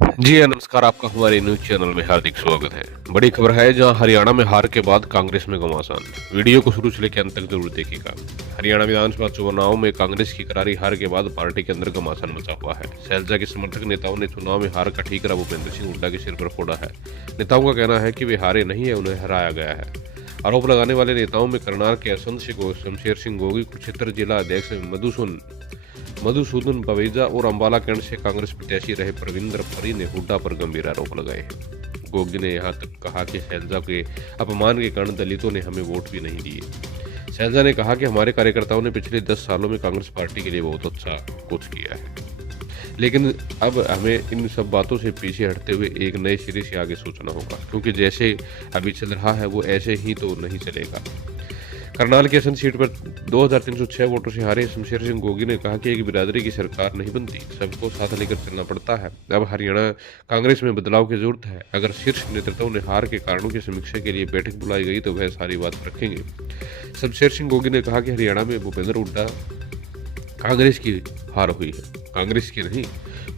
जी हाँ, नमस्कार। आपका हमारे न्यूज़ चैनल में हार्दिक स्वागत है। बड़ी खबर है जहां हरियाणा में हार के बाद कांग्रेस में घमासान। वीडियो को शुरू से लेकर अंत तक जरूर देखिएगा। हरियाणा विधानसभा चुनाव में कांग्रेस की करारी हार के बाद पार्टी के अंदर घमासान मचा हुआ है। शैलजा के समर्थक नेताओं ने चुनाव में हार का ठीकरा भूपेंद्र सिंह हुड्डा के सिर पर फोड़ा है। नेताओं का कहना है कि वे हारे नहीं है, उन्हें हराया गया है। आरोप लगाने वाले नेताओं में करनाल के असंत शमशेर सिंह गोगी, कुरुक्षेत्र जिला अध्यक्ष मधुसूदन बवेजा और अंबाला कैंट से कांग्रेस प्रत्याशी रहे प्रविंदर परी ने हुड्डा पर गंभीर आरोप लगाए हैं। गोगी ने यहां तक कहा कि शैलजा के अपमान के कारण दलितों ने हमें वोट भी नहीं दिए। शैलजा ने कहा कि हमारे कार्यकर्ताओं ने पिछले 10 सालों में कांग्रेस पार्टी के लिए बहुत अच्छा कुछ किया है, लेकिन अब हमें इन सब बातों से पीछे हटते हुए एक नए सिरे से आगे सोचना होगा, क्योंकि जैसे अभी चल रहा है वो ऐसे ही तो नहीं चलेगा। करनाल की असंत सीट पर 2306 वोटों से हारे शमशेर सिंह गोगी ने कहा कि एक बिरादरी की सरकार नहीं बनती, सबको साथ लेकर चलना पड़ता है। अब हरियाणा कांग्रेस में बदलाव की जरूरत है। अगर शीर्ष नेतृत्व ने हार के कारणों की समीक्षा के लिए बैठक बुलाई गई तो वह सारी बात रखेंगे। शमशेर सिंह गोगी ने कहा कि हरियाणा में भूपेंद्र हुड्डा कांग्रेस की हार हुई है, कांग्रेस की नहीं।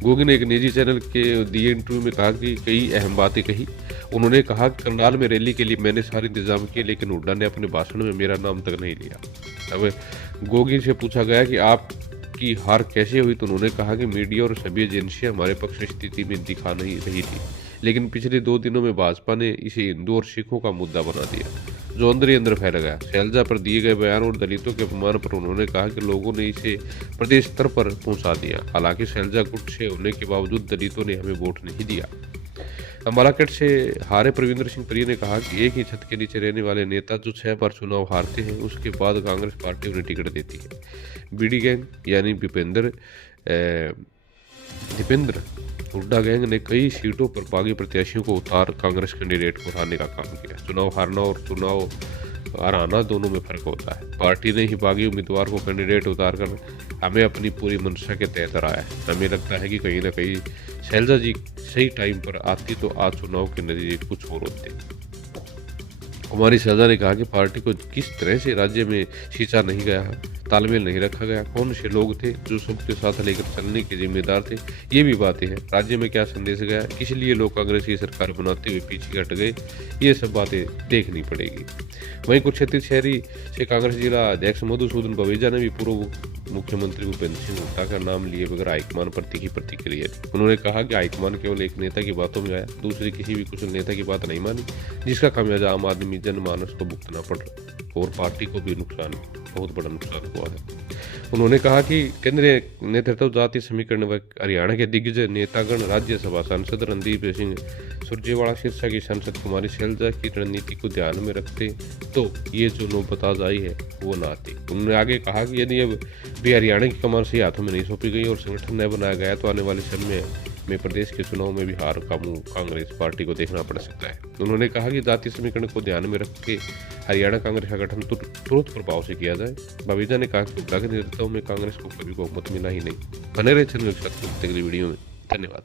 गोगी ने एक निजी चैनल के दिए इंटरव्यू में कहा कि कई अहम बातें कही। उन्होंने कहा कि करनाल में रैली के लिए मैंने सारे इंतजाम किए, लेकिन हुड्डा ने अपने भाषण में मेरा नाम तक नहीं लिया। अब गोगी से पूछा गया कि आपकी हार कैसे हुई, तो उन्होंने कहा कि मीडिया और सभी एजेंसियां हमारे पक्ष स्थिति में दिखा नहीं रही थी, लेकिन पिछले 2 दिनों में भाजपा ने इसे हिंदू और सिखों का मुद्दा बना दिया, जो अंदर ही अंदर फैल गया। शैलजा पर दिए गए बयान और दलितों के अपमान पर उन्होंने कहा कि लोगों ने इसे प्रदेश स्तर पर पहुंचा दिया। हालांकि शैलजा गुट से होने के बावजूद दलितों ने हमें वोट नहीं दिया। अंबाला कैंट से हारे प्रविंदर सिंह परी ने कहा कि एक ही छत के नीचे रहने वाले नेता जो 6 बार चुनाव हारते हैं, उसके बाद कांग्रेस पार्टी उन्हें टिकट देती है। बीडी गैंग यानी दीपेंद्र हुड्डा गैंग ने कई सीटों पर बागी प्रत्याशियों को उतार कांग्रेस कैंडिडेट को हराने का काम किया। चुनाव हारना और चुनाव हराना दोनों में फर्क होता है। पार्टी ने ही बागी उम्मीदवार को कैंडिडेट उतार कर हमें अपनी पूरी मंशा के तहत हराया है। हमें लगता है कि कहीं ना कहीं शैलजा जी सही टाइम पर आती तो आज चुनाव के नतीजे कुछ और होते। कुमारी शैलजा ने कहा कि पार्टी को किस तरह से राज्य में सींचा नहीं गया, तालमेल नहीं रखा गया, कौन से लोग थे जो सबके साथ लेकर चलने के जिम्मेदार थे, ये भी बातें हैं। राज्य में क्या संदेश गया, किस लिए लोग कांग्रेस की सरकार बनाते हुए पीछे हट गए, ये सब बातें देखनी पड़ेगी। वहीं कुरुक्षेत्र शहरी से कांग्रेस जिला अध्यक्ष मधुसूदन बवेजा ने भी पूर्व मुख्यमंत्री भूपेंद्र सिंह हुड्डा का नाम लिए बगैर हाईकमान पर तीखी प्रतिक्रिया दी। उन्होंने कहा कि हाईकमान केवल एक नेता की बातों में आया, दूसरे किसी भी कुशल नेता की बात नहीं मानी, जिसका खामियाजा आम आदमी जनमानस को भुगतना पड़ और पार्टी को भी बहुत बड़ा नुकसान हुआ है। उन्होंने कहा कि केंद्रीय नेतृत्व जाति समीकरण व हरियाणा के दिग्गज नेतागण राज्यसभा सांसद रणदीप सिंह सुरजेवाला, सिरसा की सांसद कुमारी शैलजा की रणनीति को ध्यान में रखते तो ये जो नौबत आई है वो ना आती। उन्होंने आगे कहा कि यदि अब भी हरियाणा की कमान सही हाथों में नहीं सौंपी गई और संगठन न बनाया गया तो आने वाले समय में प्रदेश के चुनाव में भी हार का मुंह कांग्रेस पार्टी को देखना पड़ सकता है। उन्होंने कहा कि जातीय समीकरण को ध्यान में रख के हरियाणा कांग्रेस का गठन तुरंत प्रभाव से किया जाए। बवेजा ने कहा कि हुड्डा के नेतृत्व में कांग्रेस को कभी बहुमत मिला ही नहीं। बने रहे चैनल के साथ अगली वीडियो में। धन्यवाद।